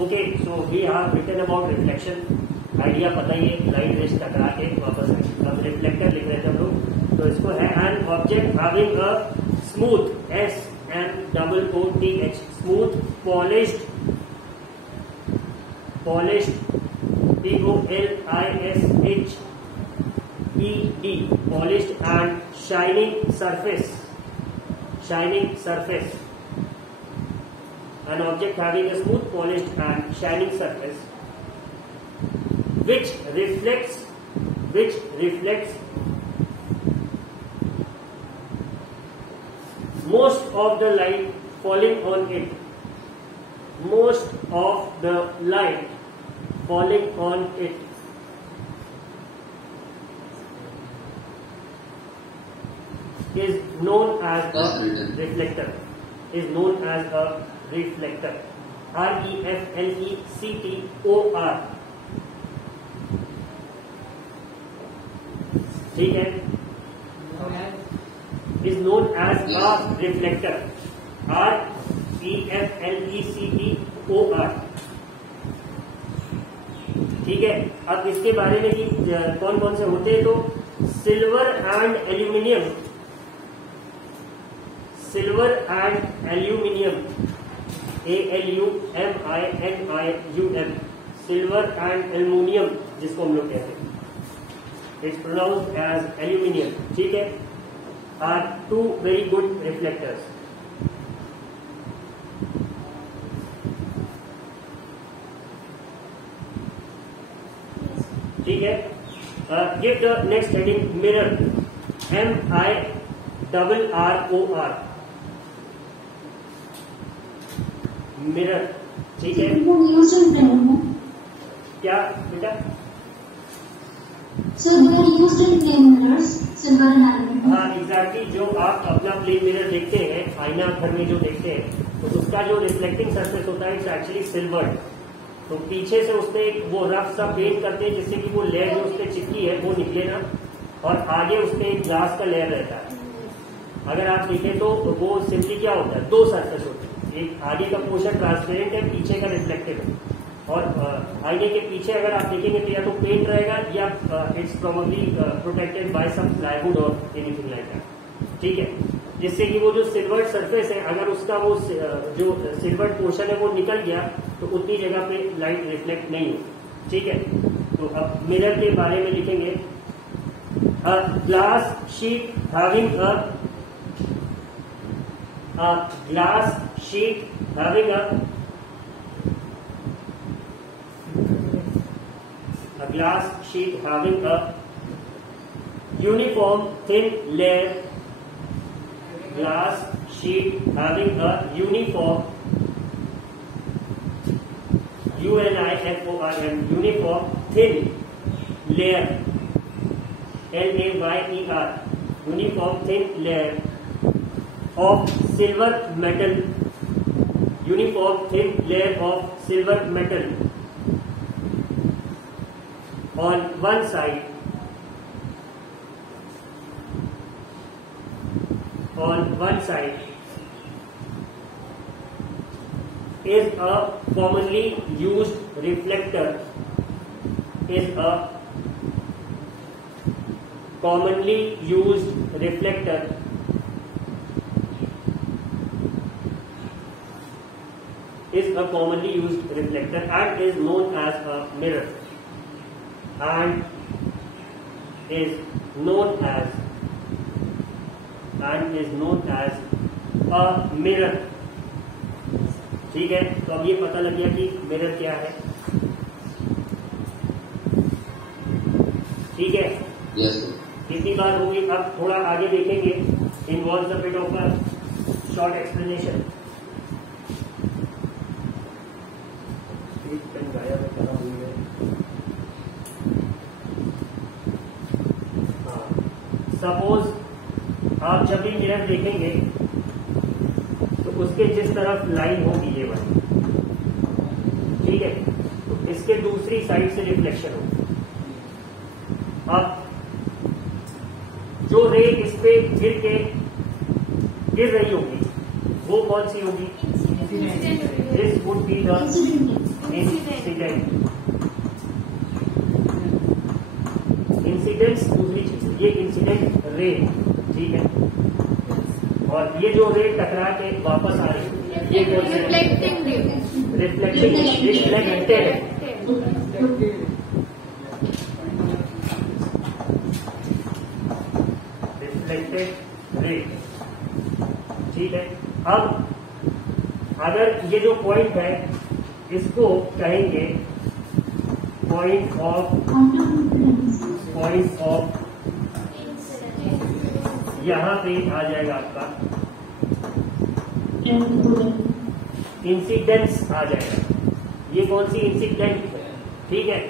Okay, so we have written about reflection. Idea पता ही है, लाइट रेस टकरा के वापस आई। अब रिफ्लेक्टर लिख रहे थे हम लोग, तो इसको है an object having a smooth SMOOTH smooth polished POLISHED polished and shining surface, an object having a smooth polished and shining surface which reflects most of the light falling on it, is known as a reflector. REFLECTOR, ठीक है, is known as a reflector. REFLECTOR, ठीक है। अब इसके बारे में कि कौन कौन से होते हैं, तो silver and aluminium, ALUMINIUM, silver and aluminium जिसको हम लोग कहते हैं, इट्स प्रोनाउंस्ड एज एल्यूमिनियम, ठीक है, are two very good reflectors. ठीक है, give the next heading mirror, MIRROR, mirror, ठीक है। क्या बेटा? हाँ एग्जैक्टली, जो आप अपना प्लेन मिरर देखते हैं, आईना घर में जो देखते हैं, तो उसका जो रिफ्लेक्टिंग सरफेस होता है इट्स एक्चुअली सिल्वर्ड। तो पीछे से उसने वो रफ सा पेंट करते हैं जिससे कि वो लेयर जो उसपे चिपकी है वो निकले ना, और आगे उसपे एक ग्लास का लेयर रहता है। अगर आप देखें तो वो सिंपली क्या होता है, दो सरफेस होते हैं, एक आगे का पोर्शन ट्रांसपेरेंट है, पीछे का रिफ्लेक्टिव है। और आईने के पीछे अगर आप देखेंगे तो या तो पेंट रहेगा या it's probably protected by some plywood और एनीथिंग लाइक दैट, ठीक है, जिससे कि वो जो सिल्वर्ड सरफेस है, अगर उसका वो जो सिल्वर्ड पोर्शन है वो निकल गया तो उतनी जगह पे लाइट रिफ्लेक्ट नहीं होगी, ठीक है। तो अब मिरर के बारे में लिखेंगे, glass sheet having a uniform thin layer, glass sheet having a uniform UNIFORM uniform thin layer, LAYER, uniform thin layer of silver metal, uniform thin layer of silver metal on one side, is a commonly used reflector, is a commonly used reflector and is known as a mirror, and is known as a mirror, ठीक है। तो अब ये पता लग गया कि mirror क्या है, ठीक है, yes, इतनी बात होगी। अब थोड़ा आगे देखेंगे, involves a bit of a short explanation. Suppose आप जब भी मिरर देखेंगे तो उसके जिस तरफ लाइन होगी ये वाली, ठीक है, तो इसके दूसरी साइड से रिफ्लेक्शन होगी। अब जो रे इस पे गिर रही होगी वो कौन सी होगी? This would be the incidence दूसरी चीज, ये इंसिडेंट रे, ठीक है, और ये जो रे टकरा के वापस आ रही है ये रिफ्लेक्टिंग रिफ्लेक्टेड रे, ठीक है। अब अगर ये जो पॉइंट है इसको कहेंगे पॉइंट ऑफ यहां पे आ जाएगा आपका इंसिडेंस आ जाएगा। ये कौन सी इंसिडेंट है, ठीक है,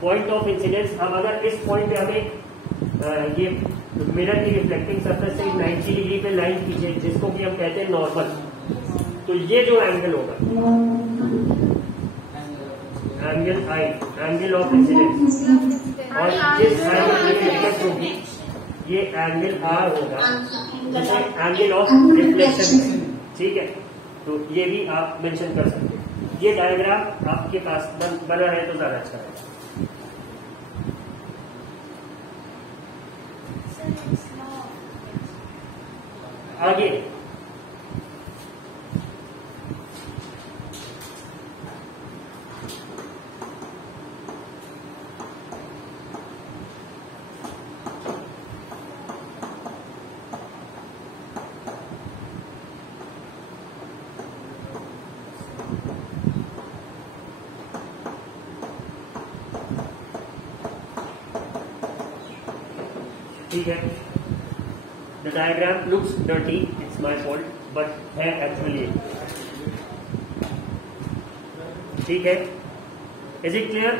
पॉइंट ऑफ इंसिडेंस। अब अगर इस पॉइंट पे हमें ये मिरर की रिफ्लेक्टिंग सरफेस से 90 डिग्री पे लाइन खींचे, जिसको कि हम कहते हैं नॉर्मल, तो ये जो एंगल होगा angle I, angle of incidence, और जिस एंगल में रिफ्लेक्ट होगी ये एंगल आर होगा, जिसे एंगल ऑफ रिफ्लेक्शन, ठीक है। तो ये भी आप मेंशन कर सकते हैं। ये डायग्राम आपके पास बना है तो ज्यादा अच्छा है। आगे ठीक है, the diagram looks dirty, it's my fault, but है एक्चुअली, ठीक है। Is it clear?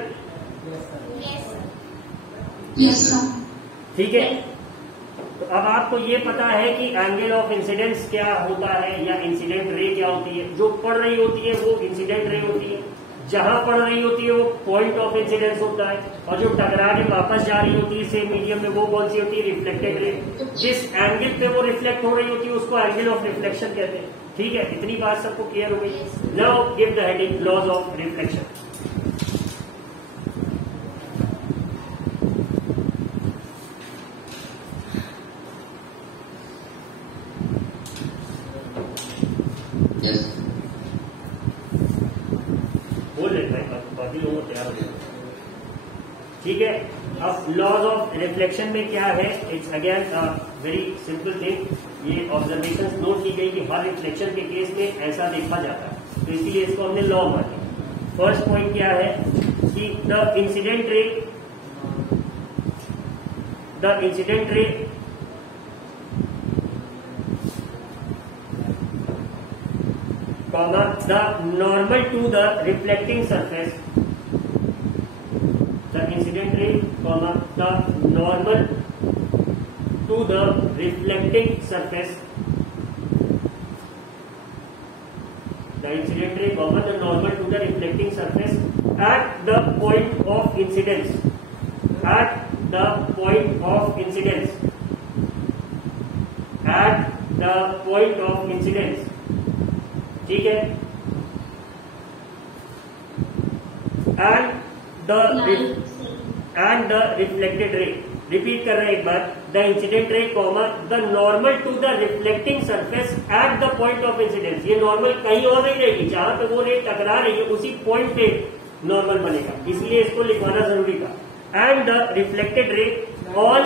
Yes sir. ठीक है, तो अब आपको ये पता है कि एंगल ऑफ इंसिडेंस क्या होता है या इंसिडेंट रे क्या होती है। जो पड़ रही होती है वो इंसिडेंट रे होती है, जहां पड़ रही होती है वो पॉइंट ऑफ इंसिडेंस होता है, और जो टकरा के वापस जा रही होती है सेम मीडियम में वो कौन सी होती है, रिफ्लेक्टेड रे। जिस एंगल पे वो रिफ्लेक्ट हो रही होती है उसको एंगल ऑफ रिफ्लेक्शन कहते हैं, ठीक है। इतनी बात सबको क्लियर हो गई। Now give the heading laws of reflection. ठीक है, अब लॉज ऑफ रिफ्लेक्शन में क्या है, it's again very simple thing. ये ऑब्जर्वेशन नोट की गई कि हर रिफ्लेक्शन के केस में ऐसा देखा जाता है, तो इसीलिए इसको हमने लॉ माना। फर्स्ट पॉइंट क्या है कि द इंसिडेंट रे comma the normal to the reflecting surface, the incident ray comma the normal to the reflecting surface, the incident ray comma the normal to the reflecting surface at the point of incidence, at the point of incidence, at the point of incidence, ठीक है। And the reflected ray, repeat कर रहे हैं एक बार, the incident ray comma the normal to the reflecting surface at the point of incidence. ये normal कहीं और नहीं रहेगी, जहां पे वो रे टकरा रही है उसी पॉइंट पे नॉर्मल बनेगा, इसलिए इसको लिखवाना जरूरी था। And the reflected ray all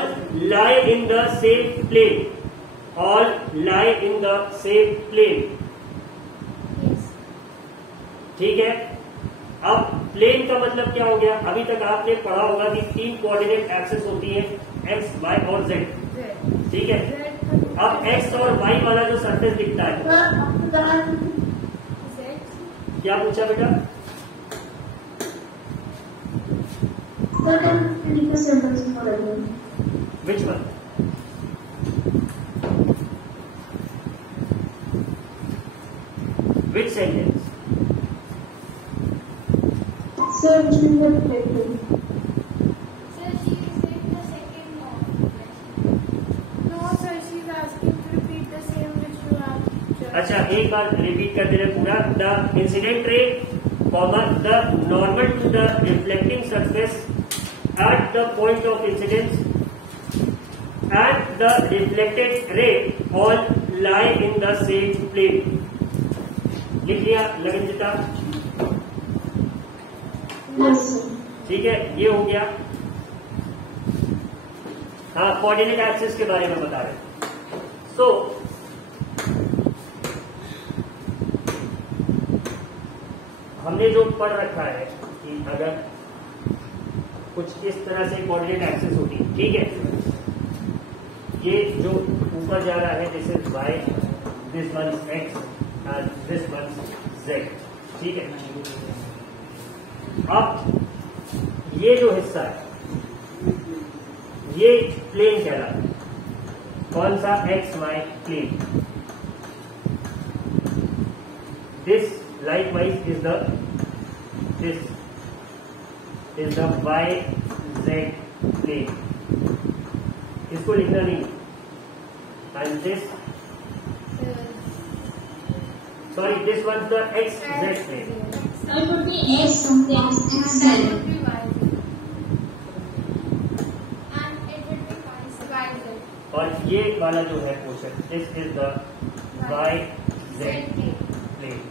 lie in the same plane, all lie in the same plane, ठीक है। अब प्लेन का मतलब क्या हो गया, अभी तक आपने पढ़ा होगा कि 3 कोऑर्डिनेट एक्सेस होती है, एक्स, वाई और जेड, ठीक है। अब एक्स और वाई वाला जो सरफेस दिखता है, क्या पूछा बेटा? Which one? Which sentence? Sir, which is the reflecting? Sir, she said the second one. No, sir, she's asking to repeat the same which you have. अच्छा, एक बार रिपीट कर दे रहे पूरा। द इंसिडेंट रे comma the normal to the reflecting surface at the point of incidence and the reflected ray all lie in the same plane. लिख लिया लगनजिता? Yes, sir. ठीक है, ये हो गया. हाँ, कोऑर्डिनेट एक्सिस के बारे में बता रहे हैं. So हमने जो पढ़ रखा है कि अगर कुछ इस तरह से कोऑर्डिनेट एक्सिस होती है, ठीक है, ये जो ऊपर जा रहा है this is y, this one x and this one z, ठीक है. अब ये जो हिस्सा है ये प्लेन कहलाता है. कौन सा? X Y plane. This likewise is this is the YZ plane. इसको लिखना नहीं. And this, sorry, this one's the XZ plane. So it would be X something XZ. And it would be Y. And it would be YZ. और ये वाला जो है portion, this is the YZ plane.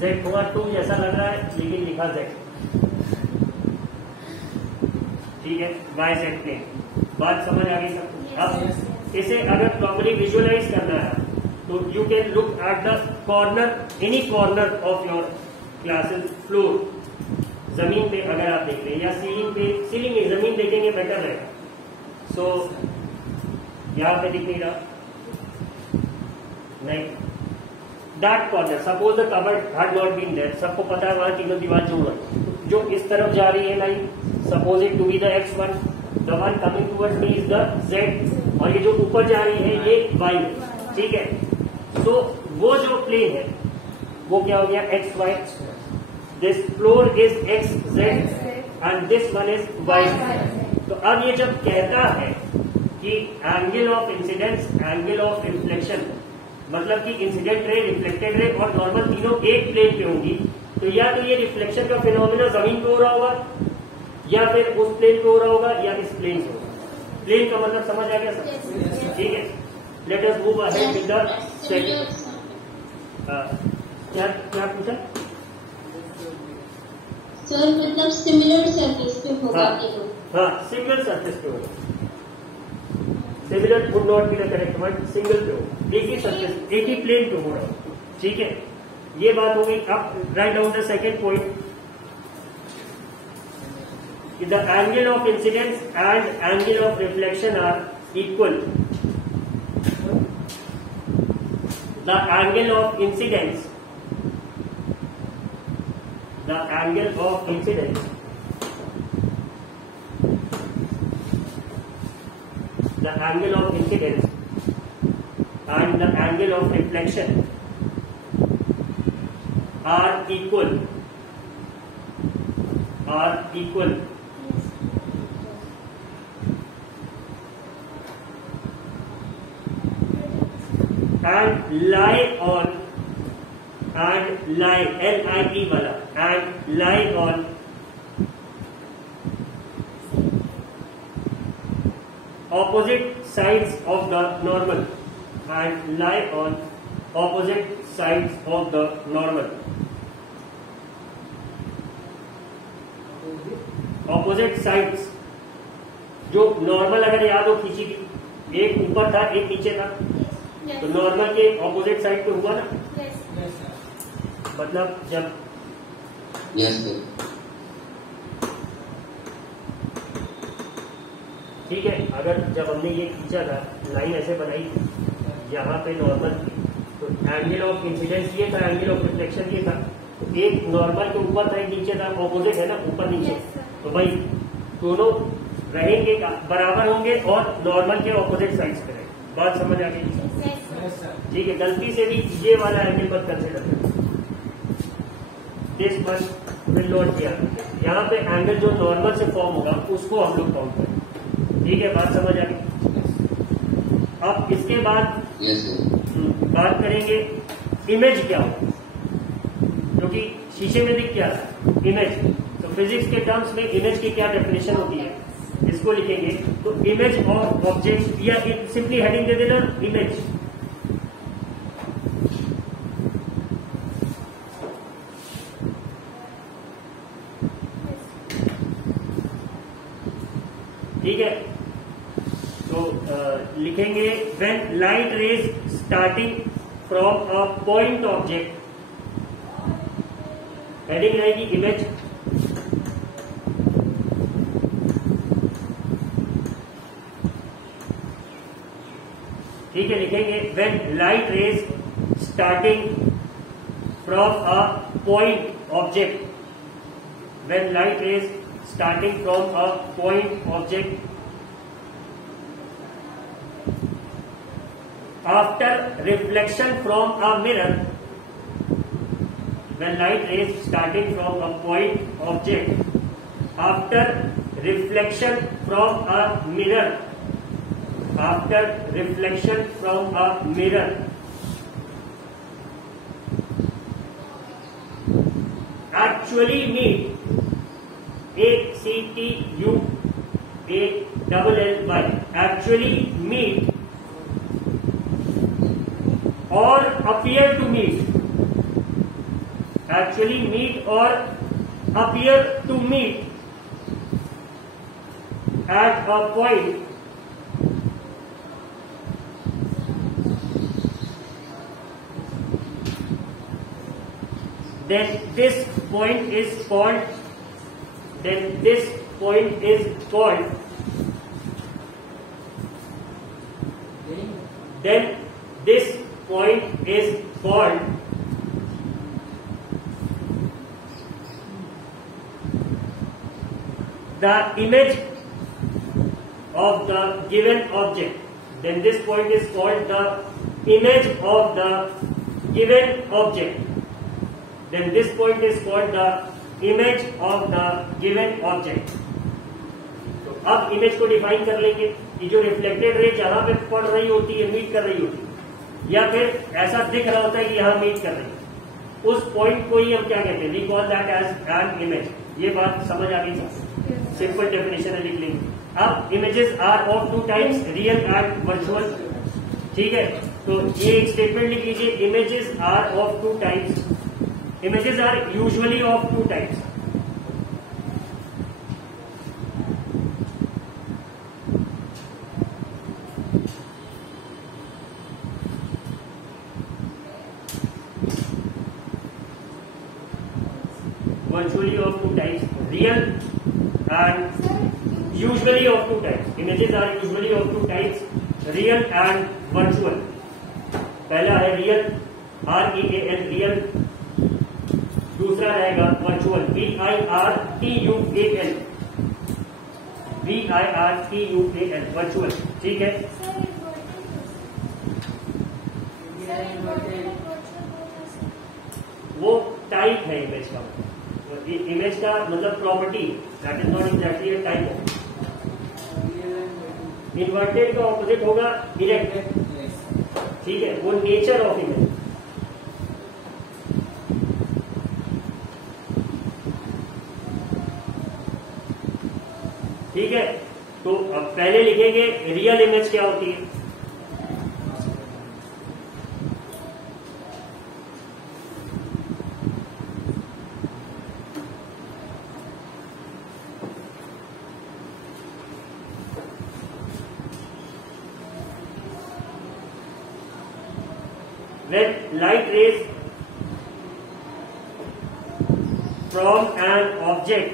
Z थोड़ा 2 जैसा लग रहा है लेकिन लिखा Z, ठीक है. YZ plane. बात समझ आ गई सबको? अब इसे अगर प्रॉपर्ली विजुअलाइज करना है तो you can look at the corner, any corner of your classes floor. जमीन पे अगर आप देख रहे हैं या सीलिंग पे, सीलिंग में जमीन देखेंगे बेटर रहेगा. सो यहाँ पे दिख नहीं रहा, नहीं. That corner, suppose the cupboard had not been there. सबको पता है वहां तीनों दीवार जो है, जो इस तरफ जा रही है line, suppose it to be the x1, the one coming towards me is the z, और ये जो ऊपर जा रही है ये y, ठीक है. तो वो जो प्लेन है वो क्या हो गया? x y. This floor is x z and this one is y. तो अब ये जब कहता है कि angle of incidence, angle of reflection, मतलब कि इंसिडेंट रे, रिफ्लेक्टेड रे और नॉर्मल तीनों एक प्लेन पे होंगी, तो या तो ये रिफ्लेक्शन का फिनोमिना जमीन पे हो रहा होगा या फिर उस प्लेन पे हो रहा होगा या इस प्लेन पे होगा. प्लेन का मतलब समझ आ गया सर? ठीक है. Let us move ahead with the second. क्या क्या पूछा सर? मतलब सिमिलर सरफेस पे होगा ये तो. हाँ, सिंगल सरफेस पे होगा. Similar would not be the correct word. Single पे होगा, एक ही सरफेस, एक ही प्लेन पे हो रहा हो, ठीक है. ये बात हो गई. अब write down the second point. The angle of incidence and angle of reflection are equal. The angle of incidence, the angle of incidence the angle of incidence and the angle of reflection are equal, and lie on, and lie, L-I-E वाला, and lie on opposite sides of the normal, and lie on opposite sides of the normal. Opposite sides, जो normal अगर याद हो खींची थी, एक ऊपर था एक नीचे था, तो नॉर्मल के ऑपोजिट साइड पे हुआ ना. मतलब जब ठीक है, अगर जब हमने ये खींचा था, लाइन ऐसे बनाई थी, यहाँ पे नॉर्मल थी, तो एंगल ऑफ इंसिडेंस ये था, एंगल ऑफ रिफ्लेक्शन ये था. तो एक नॉर्मल के ऊपर था एक नीचे था, ऑपोजिट है ना, ऊपर नीचे. तो भाई दोनों रहेंगे बराबर होंगे और नॉर्मल के ऑपोजिट साइड्स पे रहेंगे. बात समझ आ गई? ठीक है. गलती से भी ये वाला एंगल मत कंसिडर करें. This one will not be. यहाँ पे एंगल जो नॉर्मल से फॉर्म होगा उसको हम लोग काउंट करें. ठीक है, बात समझ आ गई? अब इसके बाद बात करेंगे इमेज क्या हो, क्योंकि शीशे में दिख क्या रहा है? इमेज। तो फिजिक्स के टर्म्स में इमेज की क्या डेफिनेशन होती है, इसको लिखेंगे। तो इमेज ऑफ ऑब्जेक्ट, या सिंपली हेडिंग दे देना इमेज। ठीक है, तो लिखेंगे when light rays starting from a point object, heading रहेगी इमेज। ठीक है, लिखेंगे when light rays starting from a point object, when light rays starting from a point object after reflection from a mirror, when light rays starting from a point object after reflection from a mirror, after reflection from a mirror actually meet ACTUALLY, actually meet or appear to meet, actually meet or appear to meet at a point then this point is called then this point is called the image of the given object. Then this point is called the image of the given object. Then this point is called the image of the given object. तो अब image को define कर लेंगे कि जो reflected ray जहां पे पड़ रही होती है, मीट कर रही होती है, या फिर ऐसा दिख रहा होता है कि यहां मीट कर रही है, उस पॉइंट को ही हम क्या कहते हैं, we call that as an image. ये बात समझ आ गई? सिंपल डेफिनेशन है, लिख लेंगे। अब images are of two types, real and virtual. ठीक है, तो ये एक स्टेटमेंट लिख लीजिए, images are of two types, images are usually of two types. Virtually of two types, real and usually of two types. Images are usually of two types, real and virtual. पहला है real, REAL, real। दूसरा रहेगा virtual, VIRTUAL, VIRTUAL, virtual. ठीक है, वो type है image का, image का मतलब property, that is not exactly a type of. Inverted का ऑपोजिट होगा इरेक्ट। ठीक है, वो नेचर ऑफ इमेज। ठीक है, तो अब पहले लिखेंगे रियल इमेज क्या होती है। When light rays from an object,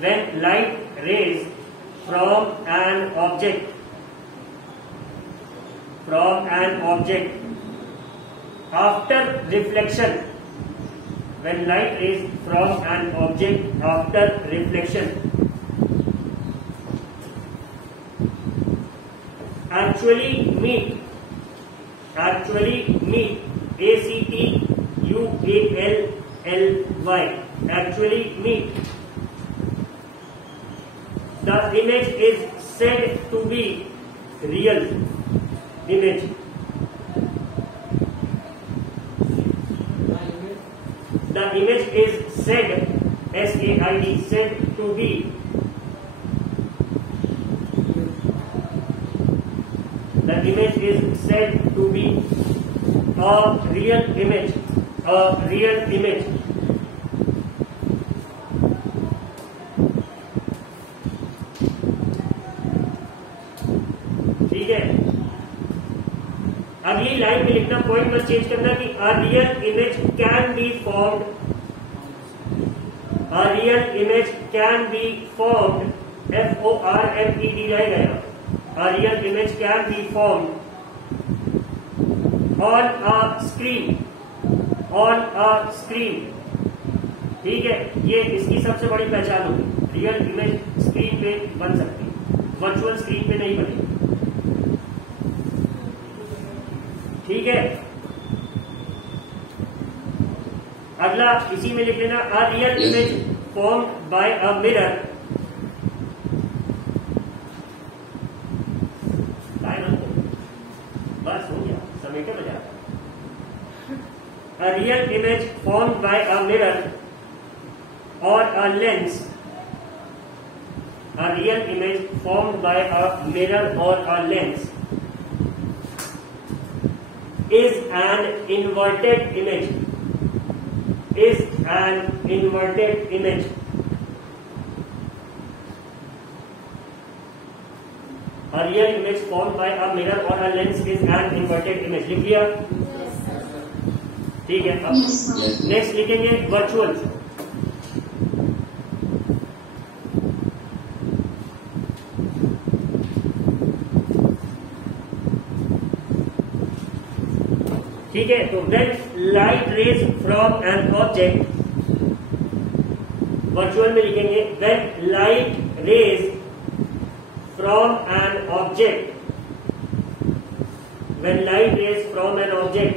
when light rays from an object after reflection, when light rays from an object after reflection actually meet ACTUALLY, actually meet, the image is said to be real image। the image is said, SAID, said to be the image is said to be a real image, a real image. ठीक है, अगली line में लिखना, point मत change करना कि a real image can be formed, a real image can be formed, FORMED रहेगा, a real image can be formed on a screen, on a screen. ठीक है, ये इसकी सबसे बड़ी पहचान होगी, रियल इमेज स्क्रीन पे बन सकती है, वर्चुअल स्क्रीन पे नहीं बनेगी। ठीक है, अगला इसी में लिख लेना, a real image formed by a mirror, बस हो गया, समेटे बजा। A real image formed by a mirror or a lens, a real image formed by a mirror or a lens is an inverted image, is an inverted image. A real image formed by a mirror or a lens is an inverted image. लिख लिया? ठीक है, अब next लिखेंगे virtual. ठीक है, तो when light rays from an object, virtual में लिखेंगे when light rays from an object, when light rays from an object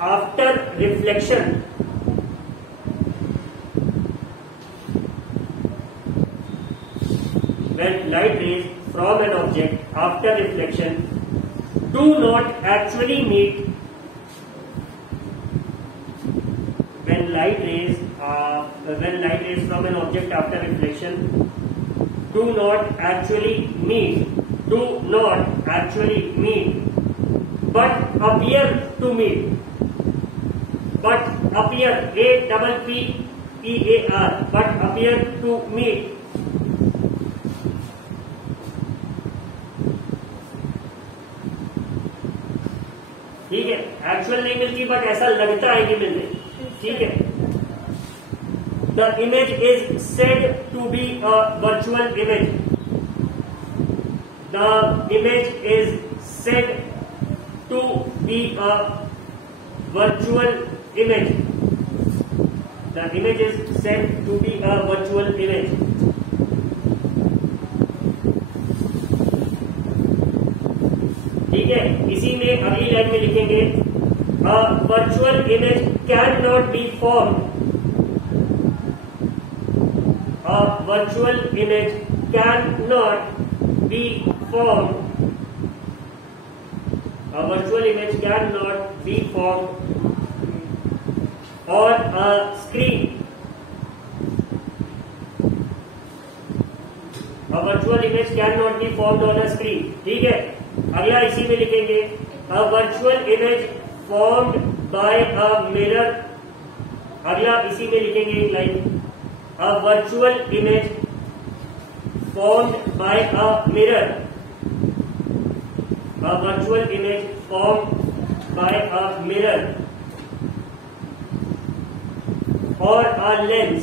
after reflection, when light rays from an object after reflection do not actually meet, when light rays from an object after reflection do not actually meet, but appear to meet, but appear, APPEAR, but appear to meet, ठीक है, actual नहीं मिलती but ऐसा लगता है कि मिल रही। ठीक है, the image is said to be a virtual image, the image is said to be a virtual image, the image is said to be a virtual image. ठीक है, इसी में अगली लाइन में लिखेंगे a virtual image can not be form, a virtual image can not be form, a virtual image can not be form on a screen, a virtual image can not be formed on a screen. ठीक है, अगला इसी में लिखेंगे a virtual image formed by a mirror, अगला इसी में लिखेंगे एक line, a virtual image formed by a mirror, a virtual image formed by a mirror और अ लेंस,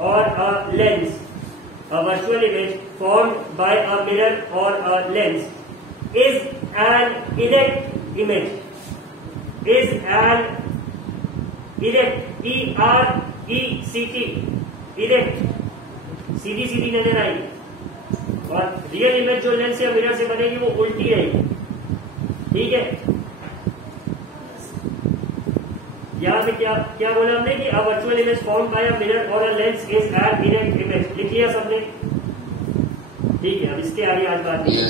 और a lens, a virtual image formed by a mirror or a lens is an erect image, is an erect, ERECT, erect, सीधी सीधी नजर आएगी, और real image जो lens या mirror से बनेगी वो उल्टी रहेगी। ठीक है, यहाँ पे क्या क्या बोला हमने कि a virtual image formed by a mirror और a lens is an erect image, लिख लिया सबने। ठीक है, अब इसके आगे आज बात नहीं है।